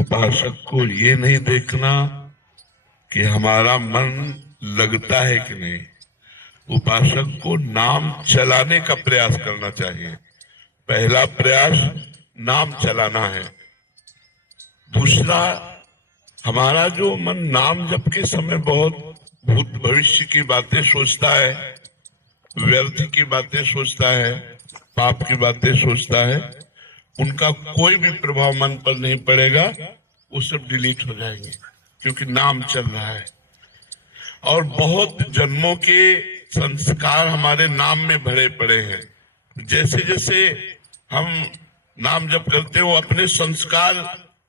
उपासक को ये नहीं देखना कि हमारा मन लगता है कि नहीं। उपासक को नाम चलाने का प्रयास करना चाहिए। पहला प्रयास नाम चलाना है। दूसरा, हमारा जो मन नाम जप के समय बहुत भूत भविष्य की बातें सोचता है, व्यर्थ की बातें सोचता है, पाप की बातें सोचता है, उनका कोई भी प्रभाव मन पर नहीं पड़ेगा। वो सब डिलीट हो जाएंगे क्योंकि नाम चल रहा है। और बहुत जन्मों के संस्कार हमारे नाम में भरे पड़े हैं। जैसे जैसे हम नाम जप करते हैं वो अपने संस्कार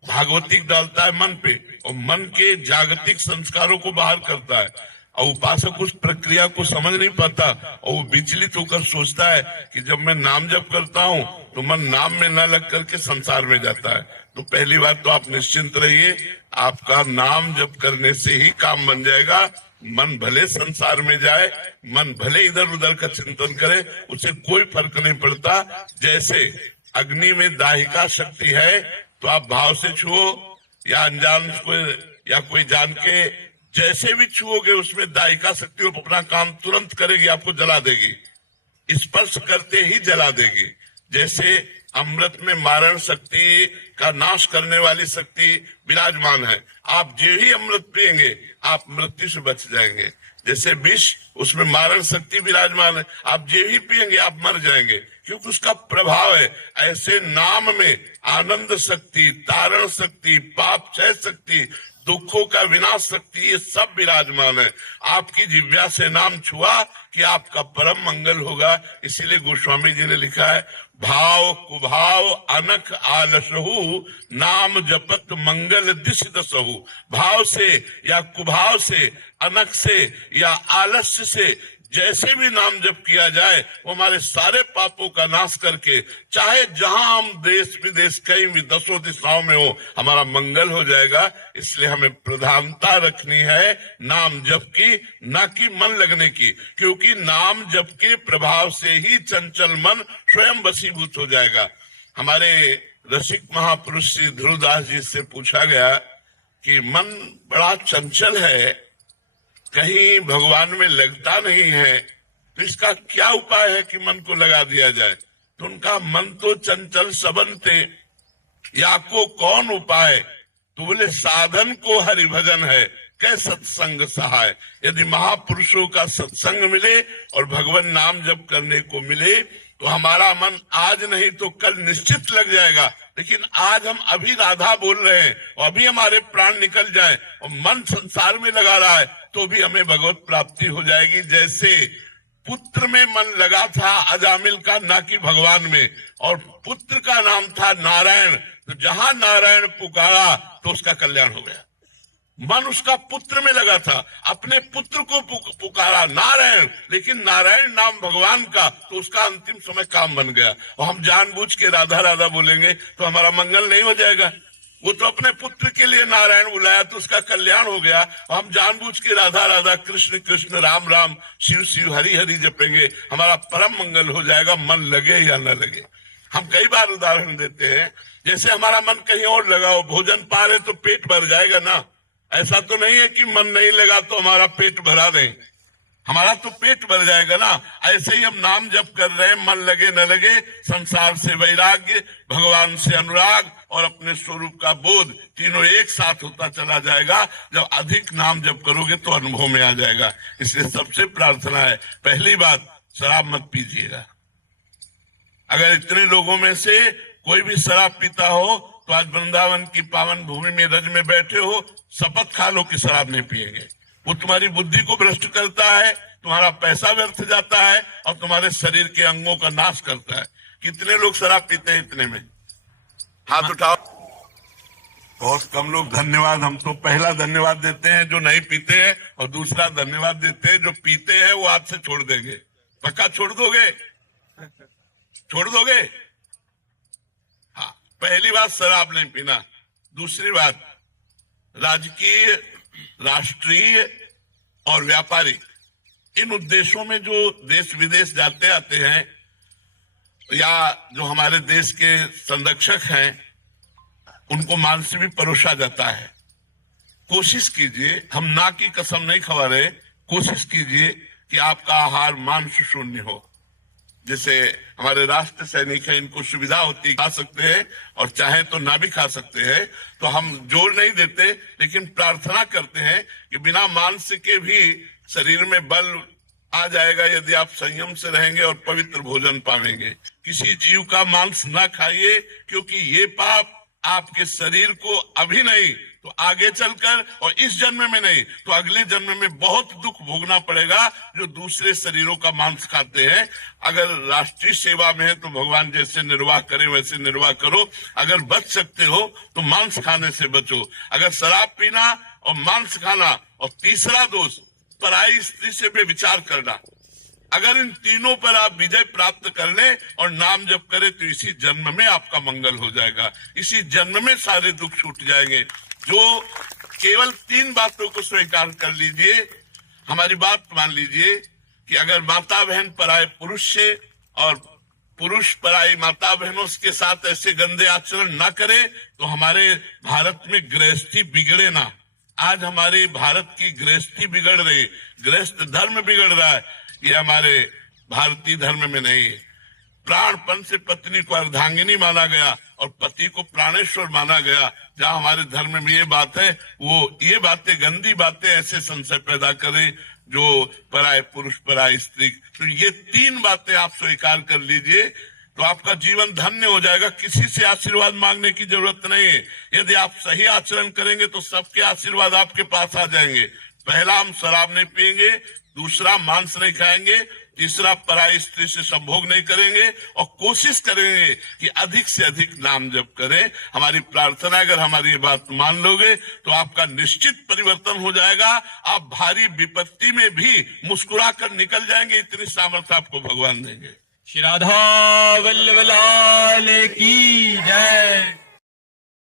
भागवतिक डालता है मन पे और मन के जागतिक संस्कारों को बाहर करता है। और उपासक उस प्रक्रिया को समझ नहीं पाता और वो विचलित होकर सोचता है कि जब मैं नाम जप करता हूँ तो मन नाम में न लग करके संसार में जाता है। तो पहली बात तो आप निश्चिंत रहिए, आपका नाम जप करने से ही काम बन जाएगा। मन भले संसार में जाए, मन भले इधर उधर का चिंतन करे, उसे कोई फर्क नहीं पड़ता। जैसे अग्नि में दाहिका शक्ति है तो आप भाव से छुओ या अनजान को या कोई जान के जैसे भी छुओगे उसमें दाहिका शक्ति अपना काम तुरंत करेगी, आपको जला देगी, स्पर्श करते ही जला देगी। जैसे अमृत में मारण शक्ति का नाश करने वाली शक्ति विराजमान है, आप जो ही अमृत पिएंगे आप मृत्यु से बच जाएंगे। जैसे विष, उसमें मारण शक्ति विराजमान है, आप जो ही पिएंगे आप मर जाएंगे क्योंकि उसका प्रभाव है। ऐसे नाम में आनंद शक्ति, तारण शक्ति, पाप क्षय शक्ति, दुखों का विनाश शक्ति, ये सब विराजमान है। आपकी जिह्वा से नाम छुआ कि आपका परम मंगल होगा। इसीलिए गोस्वामी जी ने लिखा है, भाव कुभाव अनख आलसहु नाम जपत मंगल दिश दसहु। भाव से या कुभाव से, अनख से या आलस्य से जैसे भी नाम जप किया जाए वो हमारे सारे पापों का नाश करके, चाहे जहां हम देश विदेश कहीं भी दसों दिशाओं में हो, हमारा मंगल हो जाएगा। इसलिए हमें प्रधानता रखनी है नाम जप की, ना कि मन लगने की, क्योंकि नाम जप के प्रभाव से ही चंचल मन स्वयं वशीभूत हो जाएगा। हमारे रसिक महापुरुष श्री ध्रुवदास जी से पूछा गया कि मन बड़ा चंचल है, कहीं भगवान में लगता नहीं है, तो इसका क्या उपाय है कि मन को लगा दिया जाए। तो उनका मन तो चंचल सबनते, या को कौन उपाय। तो बोले साधन को हरि भजन है, कै सत्संग सहाय। यदि महापुरुषों का सत्संग मिले और भगवान नाम जप करने को मिले तो हमारा मन आज नहीं तो कल निश्चित लग जाएगा। लेकिन आज हम अभी राधा बोल रहे हैं और अभी हमारे प्राण निकल जाए और मन संसार में लगा रहा है तो भी हमें भगवत प्राप्ति हो जाएगी। जैसे पुत्र में मन लगा था अजामिल का, ना कि भगवान में, और पुत्र का नाम था नारायण, तो जहां नारायण पुकारा तो उसका कल्याण हो गया। मन उसका पुत्र में लगा था, अपने पुत्र को पुकारा नारायण, लेकिन नारायण नाम भगवान का, तो उसका अंतिम समय काम बन गया। और हम जानबूझ के राधा राधा बोलेंगे तो हमारा मंगल नहीं हो जाएगा। वो तो अपने पुत्र के लिए नारायण बुलाया तो उसका कल्याण हो गया। और हम जानबूझ के राधा राधा, कृष्ण कृष्ण, राम राम, शिव शिव, हरि हरि जपेंगे, हमारा परम मंगल हो जाएगा, मन लगे या न लगे। हम कई बार उदाहरण देते हैं, जैसे हमारा मन कहीं और लगा हो, भोजन पा रहे तो पेट भर जाएगा ना। ऐसा तो नहीं है कि मन नहीं लगा तो हमारा पेट भरा नहीं, हमारा तो पेट भर जाएगा ना। ऐसे ही हम नाम जप कर रहे हैं, मन लगे न लगे, संसार से वैराग्य, भगवान से अनुराग और अपने स्वरूप का बोध, तीनों एक साथ होता चला जाएगा। जब अधिक नाम जप करोगे तो अनुभव में आ जाएगा। इसलिए सबसे प्रार्थना है, पहली बात, शराब मत पीजिएगा। अगर इतने लोगों में से कोई भी शराब पीता हो तो आज वृंदावन की पावन भूमि में रज में बैठे हो, शपथ खा लो कि शराब नहीं पिएंगे। वो तुम्हारी बुद्धि को भ्रष्ट करता है, तुम्हारा पैसा व्यर्थ जाता है और तुम्हारे शरीर के अंगों का नाश करता है। कितने लोग शराब पीते हैं इतने में? हाथ उठाओ। बहुत कम लोग। धन्यवाद। हम तो पहला धन्यवाद देते हैं जो नहीं पीते हैं और दूसरा धन्यवाद देते हैं जो पीते हैं। वो हाथ से छोड़ देंगे। पक्का छोड़ दोगे? छोड़ दोगे? हाँ, पहली बात शराब नहीं पीना। दूसरी बात, राजकीय, राष्ट्रीय और व्यापारिक, इन उद्देश्यों में जो देश विदेश जाते आते हैं या जो हमारे देश के संरक्षक हैं उनको मांस भी परोसा जाता है। कोशिश कीजिए, हम ना की कसम नहीं खा रहे, कोशिश कीजिए कि आपका आहार मांस शून्य हो। जैसे हमारे राष्ट्र सैनिक हैं, इनको सुविधा होती खा सकते हैं और चाहे तो ना भी खा सकते हैं, तो हम जोर नहीं देते, लेकिन प्रार्थना करते हैं कि बिना मांस के भी शरीर में बल आ जाएगा यदि आप संयम से रहेंगे और पवित्र भोजन पावेंगे। किसी जीव का मांस ना खाइए, क्योंकि ये पाप आपके शरीर को अभी नहीं तो आगे चलकर, और इस जन्म में नहीं तो अगले जन्म में बहुत दुख भोगना पड़ेगा जो दूसरे शरीरों का मांस खाते हैं। अगर राष्ट्रीय सेवा में है तो भगवान जैसे निर्वाह करे वैसे निर्वाह करो। अगर बच सकते हो तो मांस खाने से बचो। अगर शराब पीना और मांस खाना, और तीसरा दोष पराई स्त्री से व्यभिचार करना, अगर इन तीनों पर आप विजय प्राप्त कर ले और नाम जप करें तो इसी जन्म में आपका मंगल हो जाएगा, इसी जन्म में सारे दुख छूट जाएंगे। जो केवल 3 बातों को स्वीकार कर लीजिए, हमारी बात मान लीजिए कि अगर माता बहन पराये पुरुष से और पुरुष पराई माता बहनों के साथ ऐसे गंदे आचरण ना करे तो हमारे भारत में गृहस्थी बिगड़े ना। आज हमारे भारत की गृहस्थी बिगड़ रही, गृहस्थ धर्म बिगड़ रहा है, ये हमारे भारतीय धर्म में नहीं है। प्राणपन से पत्नी को अर्धांगिनी माना गया और पति को प्राणेश्वर माना गया। जहाँ हमारे धर्म में ये बात है, वो ये बातें, गंदी बातें ऐसे संशय पैदा करे जो पराये पुरुष पराई स्त्री। तो ये 3 बातें आप स्वीकार कर लीजिए तो आपका जीवन धन्य हो जाएगा। किसी से आशीर्वाद मांगने की जरूरत नहीं है। यदि आप सही आचरण करेंगे तो सबके आशीर्वाद आपके पास आ जाएंगे। पहला, हम शराब नहीं पिएंगे, दूसरा मांस नहीं खाएंगे, तीसरा पराई स्त्री से संभोग नहीं करेंगे, और कोशिश करेंगे कि अधिक से अधिक नाम जप करें। हमारी प्रार्थना, अगर हमारी ये बात मान लोगे तो आपका निश्चित परिवर्तन हो जाएगा। आप भारी विपत्ति में भी मुस्कुरा कर निकल जाएंगे, इतनी सामर्थ्य आपको भगवान देंगे। श्री राधा वल्लभ लाल की जय।